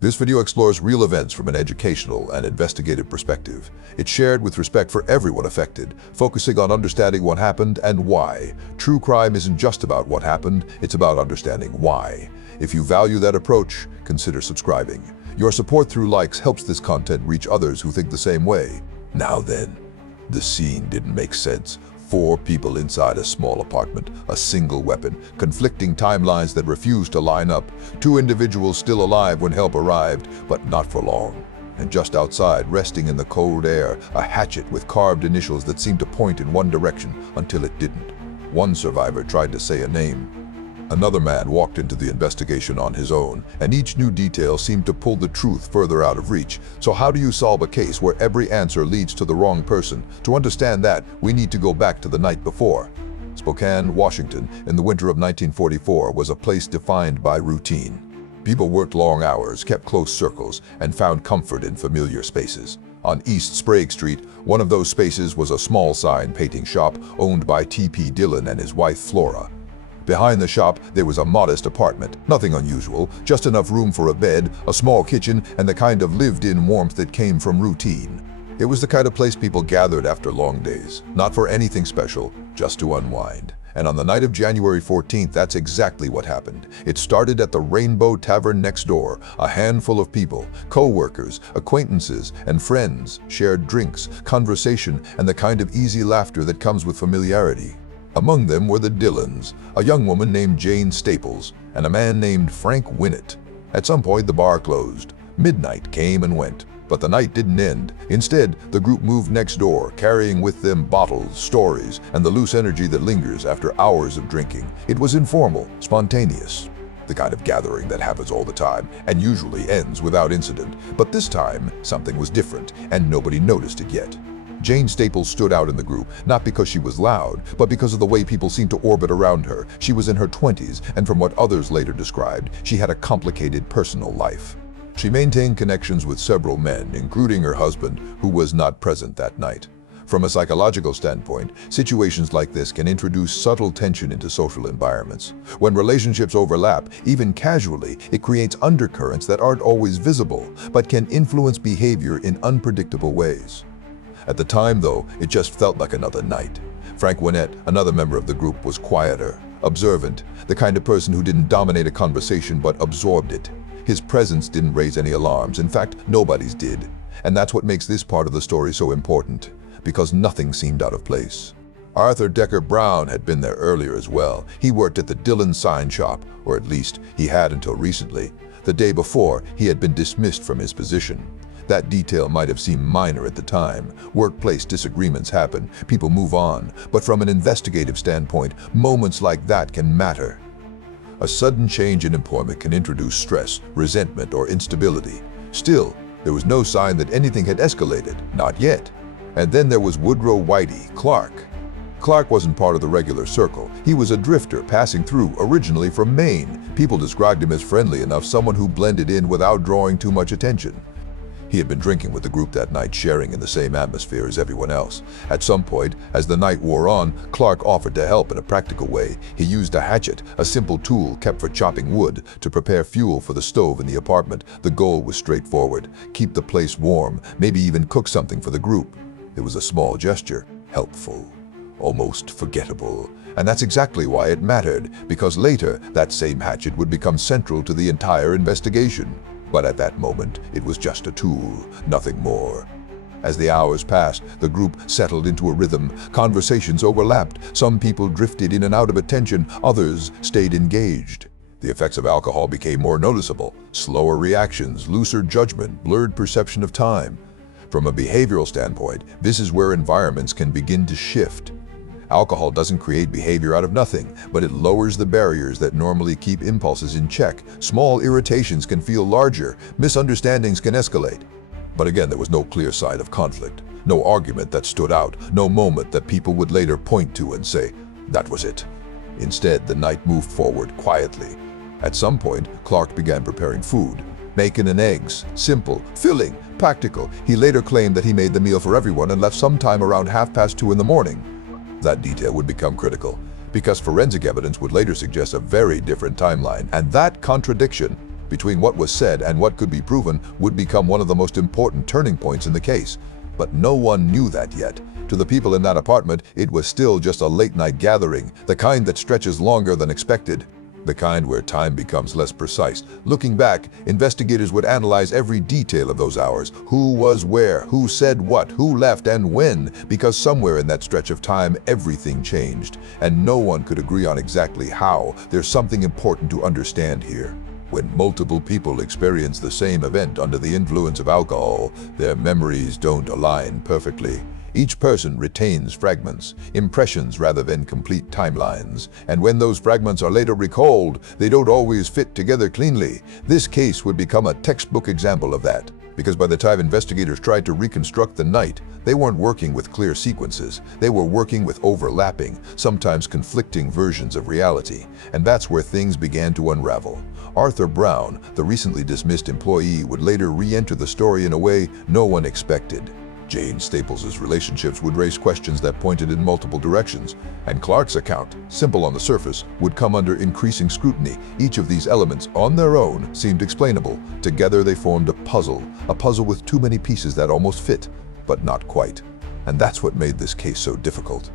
This video explores real events from an educational and investigative perspective. It's shared with respect for everyone affected, focusing on understanding what happened and why. True crime isn't just about what happened, it's about understanding why. If you value that approach, consider subscribing. Your support through likes helps this content reach others who think the same way. Now then, the scene didn't make sense. 4 people inside a small apartment, a single weapon, conflicting timelines that refused to line up. 2 individuals still alive when help arrived, but not for long. And just outside, resting in the cold air, a hatchet with carved initials that seemed to point in one direction until it didn't. One survivor tried to say a name. Another man walked into the investigation on his own, and each new detail seemed to pull the truth further out of reach. So how do you solve a case where every answer leads to the wrong person? To understand that, we need to go back to the night before. Spokane, Washington, in the winter of 1944, was a place defined by routine. People worked long hours, kept close circles, and found comfort in familiar spaces. On East Sprague Street, one of those spaces was a small sign painting shop owned by T.P. Dillon and his wife Flora. Behind the shop, there was a modest apartment. Nothing unusual, just enough room for a bed, a small kitchen, and the kind of lived-in warmth that came from routine. It was the kind of place people gathered after long days, not for anything special, just to unwind. And on the night of January 14th, that's exactly what happened. It started at the Rainbow Tavern next door. A handful of people, co-workers, acquaintances, and friends shared drinks, conversation, and the kind of easy laughter that comes with familiarity. Among them were the Dillons, a young woman named Jane Staples, and a man named Frank Winnett. At some point, the bar closed. Midnight came and went, but the night didn't end. Instead, the group moved next door, carrying with them bottles, stories, and the loose energy that lingers after hours of drinking. It was informal, spontaneous, the kind of gathering that happens all the time and usually ends without incident. But this time, something was different, and nobody noticed it yet. Jane Staples stood out in the group, not because she was loud, but because of the way people seemed to orbit around her. She was in her 20s, and from what others later described, she had a complicated personal life. She maintained connections with several men, including her husband, who was not present that night. From a psychological standpoint, situations like this can introduce subtle tension into social environments. When relationships overlap, even casually, it creates undercurrents that aren't always visible, but can influence behavior in unpredictable ways. At the time, though, it just felt like another night. Frank Winnett, another member of the group, was quieter, observant, the kind of person who didn't dominate a conversation but absorbed it. His presence didn't raise any alarms. In fact, nobody's did. And that's what makes this part of the story so important, because nothing seemed out of place. Arthur Decker Brown had been there earlier as well. He worked at the Dillon sign shop, or at least he had until recently. The day before, he had been dismissed from his position. That detail might have seemed minor at the time. Workplace disagreements happen, people move on, but from an investigative standpoint, moments like that can matter. A sudden change in employment can introduce stress, resentment, or instability. Still, there was no sign that anything had escalated, not yet. And then there was Woodrow Whitey, Clark. Clark wasn't part of the regular circle. He was a drifter passing through, originally from Maine. People described him as friendly enough, someone who blended in without drawing too much attention. He had been drinking with the group that night, sharing in the same atmosphere as everyone else. At some point, as the night wore on, Clark offered to help in a practical way. He used a hatchet, a simple tool kept for chopping wood, to prepare fuel for the stove in the apartment. The goal was straightforward: keep the place warm, maybe even cook something for the group. It was a small gesture, helpful, almost forgettable. And that's exactly why it mattered, because later, that same hatchet would become central to the entire investigation. But at that moment, it was just a tool, nothing more. As the hours passed, the group settled into a rhythm. Conversations overlapped. Some people drifted in and out of attention, others stayed engaged. The effects of alcohol became more noticeable. Slower reactions, looser judgment, blurred perception of time. From a behavioral standpoint, this is where environments can begin to shift. Alcohol doesn't create behavior out of nothing, but it lowers the barriers that normally keep impulses in check. Small irritations can feel larger, misunderstandings can escalate. But again, there was no clear sign of conflict, no argument that stood out, no moment that people would later point to and say, that was it. Instead, the night moved forward quietly. At some point, Clark began preparing food. Bacon and eggs, simple, filling, practical. He later claimed that he made the meal for everyone and left sometime around 2:30 in the morning. That detail would become critical, because forensic evidence would later suggest a very different timeline, and that contradiction between what was said and what could be proven would become one of the most important turning points in the case. But no one knew that yet. To the people in that apartment, it was still just a late-night gathering, the kind that stretches longer than expected. The kind where time becomes less precise. Looking back, investigators would analyze every detail of those hours. Who was where, who said what, who left and when, because somewhere in that stretch of time, everything changed, and no one could agree on exactly how. There's something important to understand here. When multiple people experience the same event under the influence of alcohol, their memories don't align perfectly. Each person retains fragments, impressions rather than complete timelines, and when those fragments are later recalled, they don't always fit together cleanly. This case would become a textbook example of that, because by the time investigators tried to reconstruct the night, they weren't working with clear sequences. They were working with overlapping, sometimes conflicting versions of reality, and that's where things began to unravel. Arthur Brown, the recently dismissed employee, would later re-enter the story in a way no one expected. Jane Staples' relationships would raise questions that pointed in multiple directions, and Clark's account, simple on the surface, would come under increasing scrutiny. Each of these elements, on their own, seemed explainable. Together they formed a puzzle with too many pieces that almost fit, but not quite. And that's what made this case so difficult.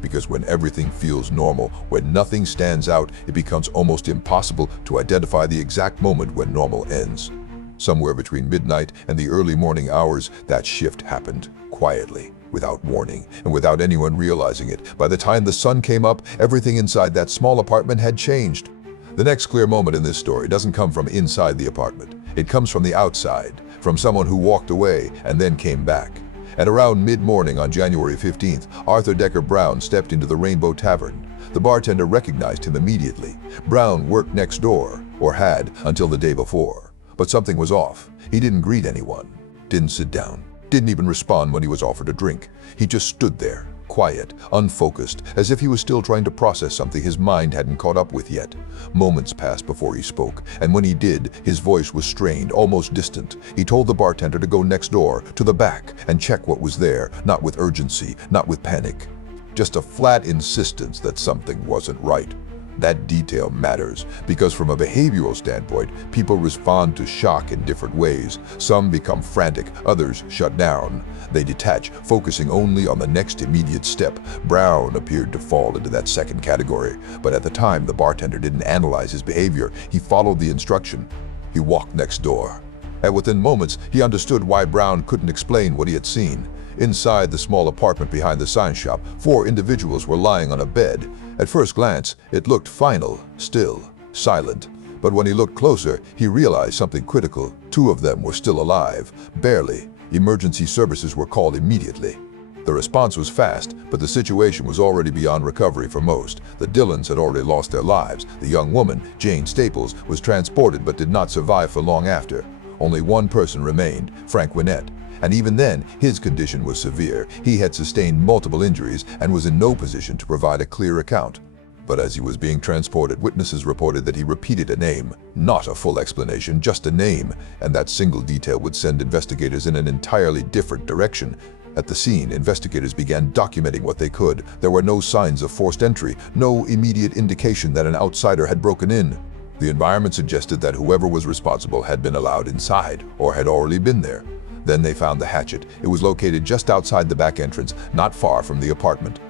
Because when everything feels normal, when nothing stands out, it becomes almost impossible to identify the exact moment when normal ends. Somewhere between midnight and the early morning hours, that shift happened, quietly, without warning, and without anyone realizing it. By the time the sun came up, everything inside that small apartment had changed. The next clear moment in this story doesn't come from inside the apartment. It comes from the outside, from someone who walked away and then came back. At around mid-morning on January 15th, Arthur Decker Brown stepped into the Rainbow Tavern. The bartender recognized him immediately. Brown worked next door, or had until the day before. But something was off. He didn't greet anyone, didn't sit down, didn't even respond when he was offered a drink. He just stood there, quiet, unfocused, as if he was still trying to process something his mind hadn't caught up with yet. Moments passed before he spoke, and when he did, his voice was strained, almost distant. He told the bartender to go next door, to the back, and check what was there, not with urgency, not with panic. Just a flat insistence that something wasn't right. That detail matters, because from a behavioral standpoint, people respond to shock in different ways. Some become frantic, others shut down. They detach, focusing only on the next immediate step. Brown appeared to fall into that second category, but at the time, the bartender didn't analyze his behavior. He followed the instruction. He walked next door. And within moments, he understood why Brown couldn't explain what he had seen. Inside the small apartment behind the sign shop, 4 individuals were lying on a bed. At first glance, it looked final, still, silent. But when he looked closer, he realized something critical. 2 of them were still alive, barely. Emergency services were called immediately. The response was fast, but the situation was already beyond recovery for most. The Dillons had already lost their lives. The young woman, Jane Staples, was transported but did not survive for long after. Only one person remained, Frank Winnett. And even then, his condition was severe. He had sustained multiple injuries and was in no position to provide a clear account. But as he was being transported, witnesses reported that he repeated a name. Not a full explanation, just a name. And that single detail would send investigators in an entirely different direction. At the scene, investigators began documenting what they could. There were no signs of forced entry, no immediate indication that an outsider had broken in. The environment suggested that whoever was responsible had been allowed inside or had already been there. Then they found the hatchet. It was located just outside the back entrance, not far from the apartment.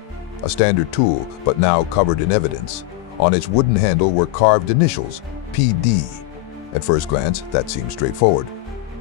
A standard tool, but now covered in evidence. On its wooden handle were carved initials, PD. At first glance, that seemed straightforward,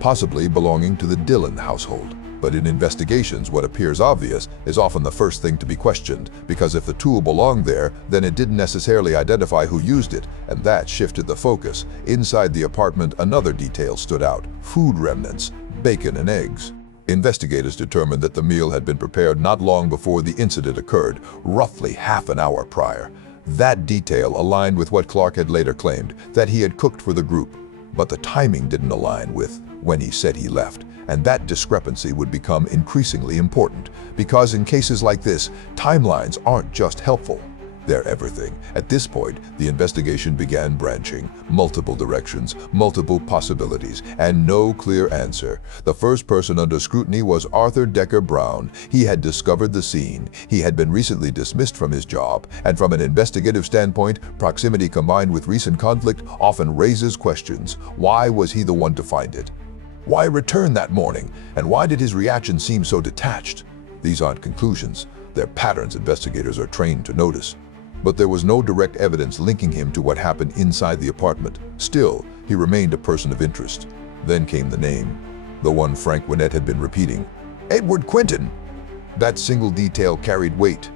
possibly belonging to the Dillon household. But in investigations, what appears obvious is often the first thing to be questioned, because if the tool belonged there, then it didn't necessarily identify who used it, and that shifted the focus. Inside the apartment, another detail stood out: food remnants. Bacon and eggs. Investigators determined that the meal had been prepared not long before the incident occurred, roughly half an hour prior. That detail aligned with what Clark had later claimed, that he had cooked for the group. But the timing didn't align with when he said he left, and that discrepancy would become increasingly important, because in cases like this, timelines aren't just helpful. Their everything. At this point, the investigation began branching. Multiple directions, multiple possibilities, and no clear answer. The first person under scrutiny was Arthur Decker Brown. He had discovered the scene. He had been recently dismissed from his job, and from an investigative standpoint, proximity combined with recent conflict often raises questions. Why was he the one to find it? Why return that morning? And why did his reaction seem so detached? These aren't conclusions. They're patterns investigators are trained to notice. But there was no direct evidence linking him to what happened inside the apartment. Still, he remained a person of interest. Then came the name, the one Frank Winnett had been repeating. Edward Quinton! That single detail carried weight.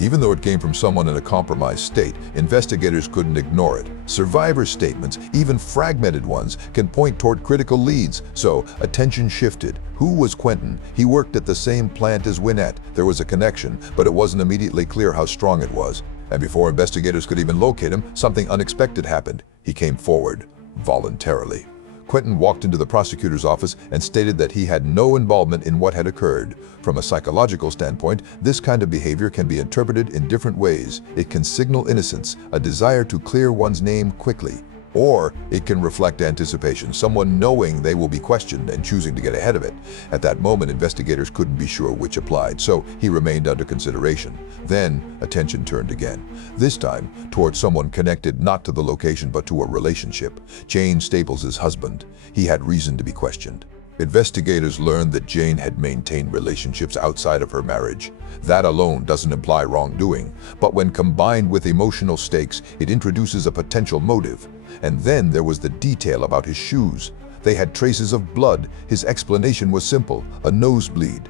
Even though it came from someone in a compromised state, investigators couldn't ignore it. Survivor statements, even fragmented ones, can point toward critical leads, so attention shifted. Who was Quinton? He worked at the same plant as Winnett. There was a connection, but it wasn't immediately clear how strong it was. And before investigators could even locate him, something unexpected happened. He came forward, voluntarily. Quinton walked into the prosecutor's office and stated that he had no involvement in what had occurred. From a psychological standpoint, this kind of behavior can be interpreted in different ways. It can signal innocence, a desire to clear one's name quickly. Or it can reflect anticipation, someone knowing they will be questioned and choosing to get ahead of it. At that moment, investigators couldn't be sure which applied, so he remained under consideration. Then, attention turned again. This time, towards someone connected not to the location but to a relationship. Jane Staples' husband. He had reason to be questioned. Investigators learned that Jane had maintained relationships outside of her marriage. That alone doesn't imply wrongdoing, but when combined with emotional stakes, it introduces a potential motive. And then there was the detail about his shoes. They had traces of blood. His explanation was simple, a nosebleed.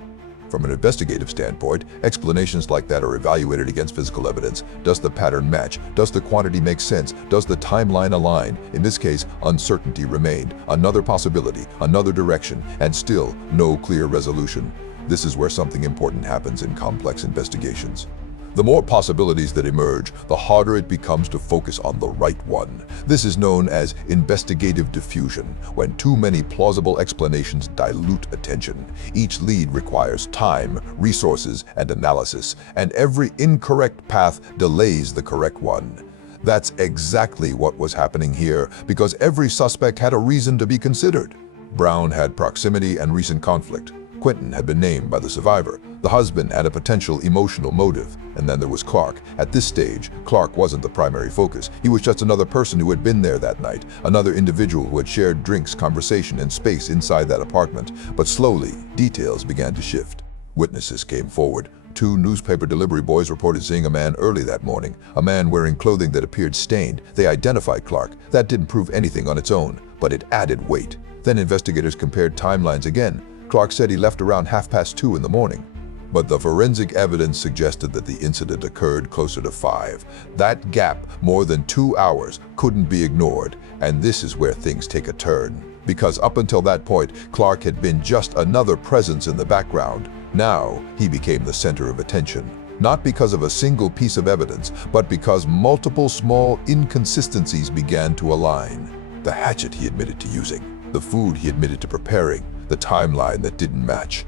From an investigative standpoint, explanations like that are evaluated against physical evidence. Does the pattern match? Does the quantity make sense? Does the timeline align? In this case, uncertainty remained. Another possibility, another direction, and still no clear resolution. This is where something important happens in complex investigations. The more possibilities that emerge, the harder it becomes to focus on the right one. This is known as investigative diffusion, when too many plausible explanations dilute attention. Each lead requires time, resources, and analysis, and every incorrect path delays the correct one. That's exactly what was happening here, because every suspect had a reason to be considered. Brown had proximity and recent conflict. Quinton had been named by the survivor. The husband had a potential emotional motive. And then there was Clark. At this stage, Clark wasn't the primary focus. He was just another person who had been there that night, another individual who had shared drinks, conversation, and space inside that apartment. But slowly, details began to shift. Witnesses came forward. 2 newspaper delivery boys reported seeing a man early that morning, a man wearing clothing that appeared stained. They identified Clark. That didn't prove anything on its own, but it added weight. Then investigators compared timelines again. Clark said he left around 2:30 in the morning. But the forensic evidence suggested that the incident occurred closer to 5. That gap, more than 2 hours, couldn't be ignored. And this is where things take a turn. Because up until that point, Clark had been just another presence in the background. Now, he became the center of attention. Not because of a single piece of evidence, but because multiple small inconsistencies began to align. The hatchet he admitted to using, the food he admitted to preparing, the timeline that didn't match,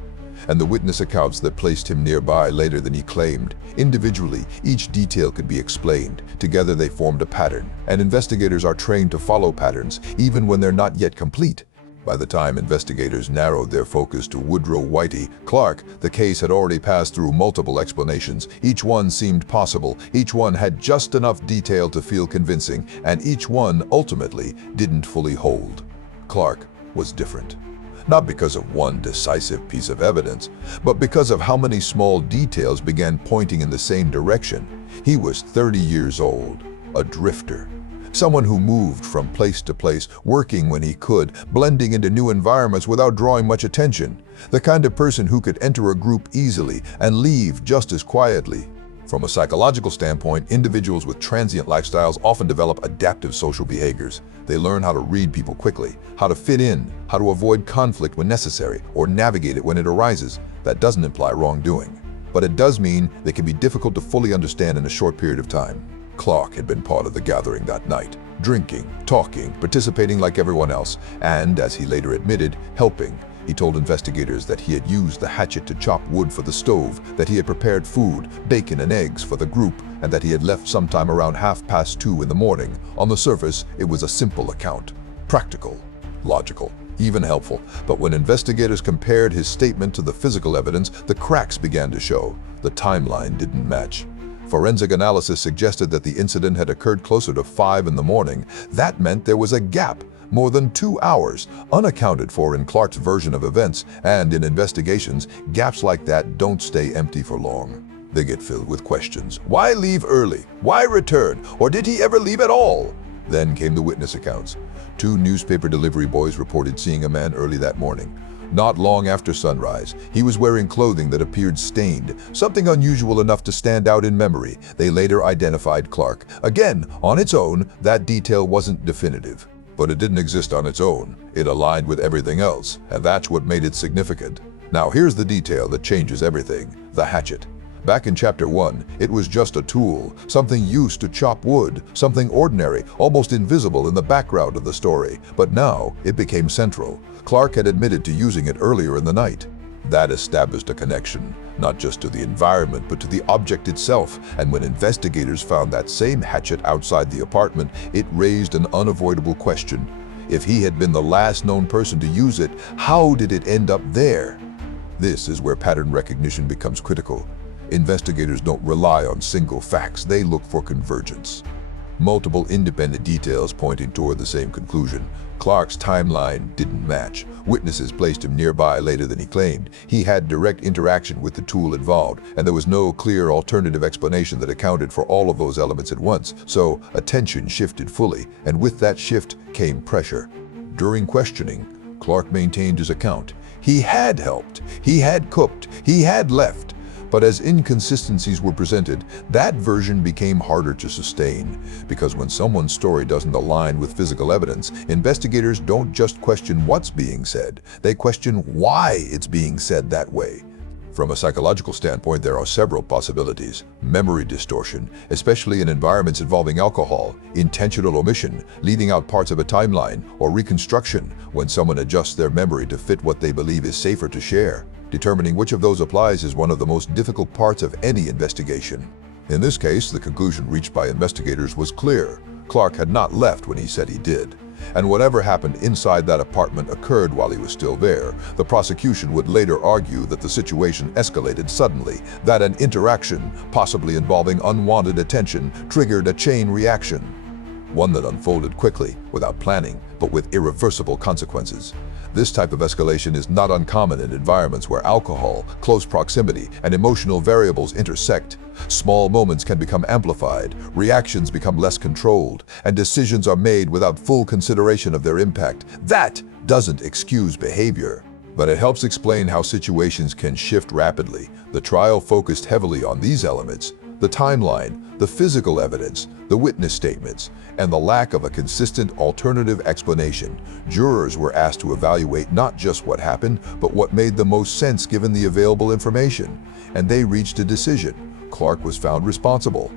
and the witness accounts that placed him nearby later than he claimed. Individually, each detail could be explained. Together they formed a pattern, and investigators are trained to follow patterns, even when they're not yet complete. By the time investigators narrowed their focus to Woodrow Whitey Clark, the case had already passed through multiple explanations. Each one seemed possible, each one had just enough detail to feel convincing, and each one, ultimately, didn't fully hold. Clark was different. Not because of one decisive piece of evidence, but because of how many small details began pointing in the same direction. He was 30 years old, a drifter. Someone who moved from place to place, working when he could, blending into new environments without drawing much attention. The kind of person who could enter a group easily and leave just as quietly. From a psychological standpoint, individuals with transient lifestyles often develop adaptive social behaviors. They learn how to read people quickly, how to fit in, how to avoid conflict when necessary, or navigate it when it arises. That doesn't imply wrongdoing, but it does mean they can be difficult to fully understand in a short period of time. Clark had been part of the gathering that night, drinking, talking, participating like everyone else, and, as he later admitted, helping. He told investigators that he had used the hatchet to chop wood for the stove, that he had prepared food, bacon and eggs for the group, and that he had left sometime around 2:30 in the morning. On the surface, it was a simple account. Practical, logical, even helpful. But when investigators compared his statement to the physical evidence, the cracks began to show. The timeline didn't match. Forensic analysis suggested that the incident had occurred closer to 5 in the morning. That meant there was a gap, more than 2 hours, unaccounted for in Clark's version of events. And in investigations, gaps like that don't stay empty for long. They get filled with questions. Why leave early? Why return? Or did he ever leave at all? Then came the witness accounts. 2 newspaper delivery boys reported seeing a man early that morning. Not long after sunrise, he was wearing clothing that appeared stained, something unusual enough to stand out in memory. They later identified Clark. Again, on its own, that detail wasn't definitive. But it didn't exist on its own. It aligned with everything else, and that's what made it significant. Now here's the detail that changes everything: the hatchet. Back in Chapter 1, it was just a tool, something used to chop wood, something ordinary, almost invisible in the background of the story. But now, it became central. Clark had admitted to using it earlier in the night. That established a connection, not just to the environment, but to the object itself. And when investigators found that same hatchet outside the apartment, it raised an unavoidable question. If he had been the last known person to use it, how did it end up there? This is where pattern recognition becomes critical. Investigators don't rely on single facts, they look for convergence. Multiple independent details pointing toward the same conclusion. Clark's timeline didn't match. Witnesses placed him nearby later than he claimed. He had direct interaction with the tool involved, and there was no clear alternative explanation that accounted for all of those elements at once. So attention shifted fully, and with that shift came pressure. During questioning, Clark maintained his account. He had helped, he had cooked, he had left. But as inconsistencies were presented, that version became harder to sustain. Because when someone's story doesn't align with physical evidence, investigators don't just question what's being said, they question why it's being said that way. From a psychological standpoint, there are several possibilities. Memory distortion, especially in environments involving alcohol, intentional omission, leaving out parts of a timeline, or reconstruction, when someone adjusts their memory to fit what they believe is safer to share. Determining which of those applies is one of the most difficult parts of any investigation. In this case, the conclusion reached by investigators was clear. Clark had not left when he said he did. And whatever happened inside that apartment occurred while he was still there. The prosecution would later argue that the situation escalated suddenly, that an interaction, possibly involving unwanted attention, triggered a chain reaction. One that unfolded quickly, without planning, but with irreversible consequences. This type of escalation is not uncommon in environments where alcohol, close proximity, and emotional variables intersect. Small moments can become amplified, reactions become less controlled, and decisions are made without full consideration of their impact. That doesn't excuse behavior, but it helps explain how situations can shift rapidly. The trial focused heavily on these elements: the timeline, the physical evidence, the witness statements, and the lack of a consistent alternative explanation. Jurors were asked to evaluate not just what happened, but what made the most sense given the available information. And they reached a decision. Clark was found responsible.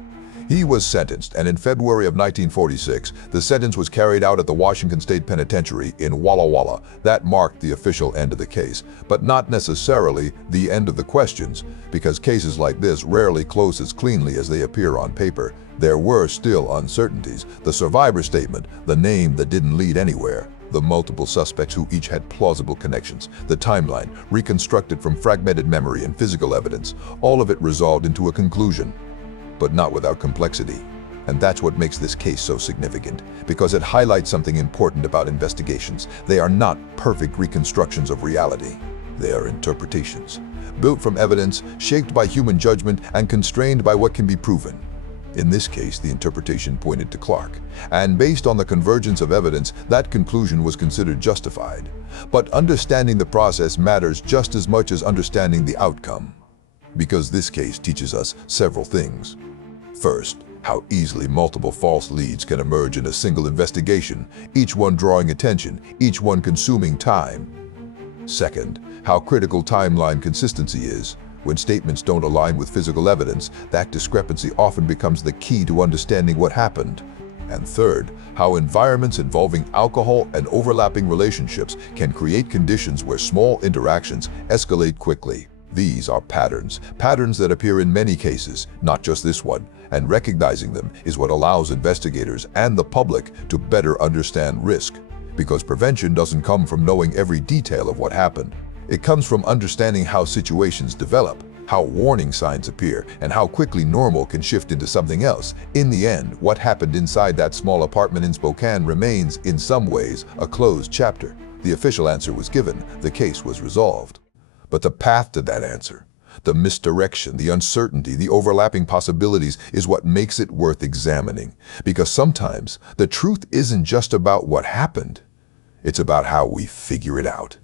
He was sentenced, and in February of 1946, the sentence was carried out at the Washington State Penitentiary in Walla Walla. That marked the official end of the case, but not necessarily the end of the questions, because cases like this rarely close as cleanly as they appear on paper. There were still uncertainties: the survivor statement, the name that didn't lead anywhere, the multiple suspects who each had plausible connections, the timeline, reconstructed from fragmented memory and physical evidence. All of it resolved into a conclusion, but not without complexity. And that's what makes this case so significant, because it highlights something important about investigations. They are not perfect reconstructions of reality. They are interpretations, built from evidence, shaped by human judgment, and constrained by what can be proven. In this case, the interpretation pointed to Clark, and based on the convergence of evidence, that conclusion was considered justified. But understanding the process matters just as much as understanding the outcome, because this case teaches us several things. First, how easily multiple false leads can emerge in a single investigation, each one drawing attention, each one consuming time. Second, how critical timeline consistency is. When statements don't align with physical evidence, that discrepancy often becomes the key to understanding what happened. And third, how environments involving alcohol and overlapping relationships can create conditions where small interactions escalate quickly. These are patterns that appear in many cases, not just this one, and recognizing them is what allows investigators and the public to better understand risk. Because prevention doesn't come from knowing every detail of what happened. It comes from understanding how situations develop, how warning signs appear, and how quickly normal can shift into something else. In the end, what happened inside that small apartment in Spokane remains, in some ways, a closed chapter. The official answer was given, the case was resolved. But the path to that answer, the misdirection, the uncertainty, the overlapping possibilities is what makes it worth examining. Because sometimes the truth isn't just about what happened, it's about how we figure it out.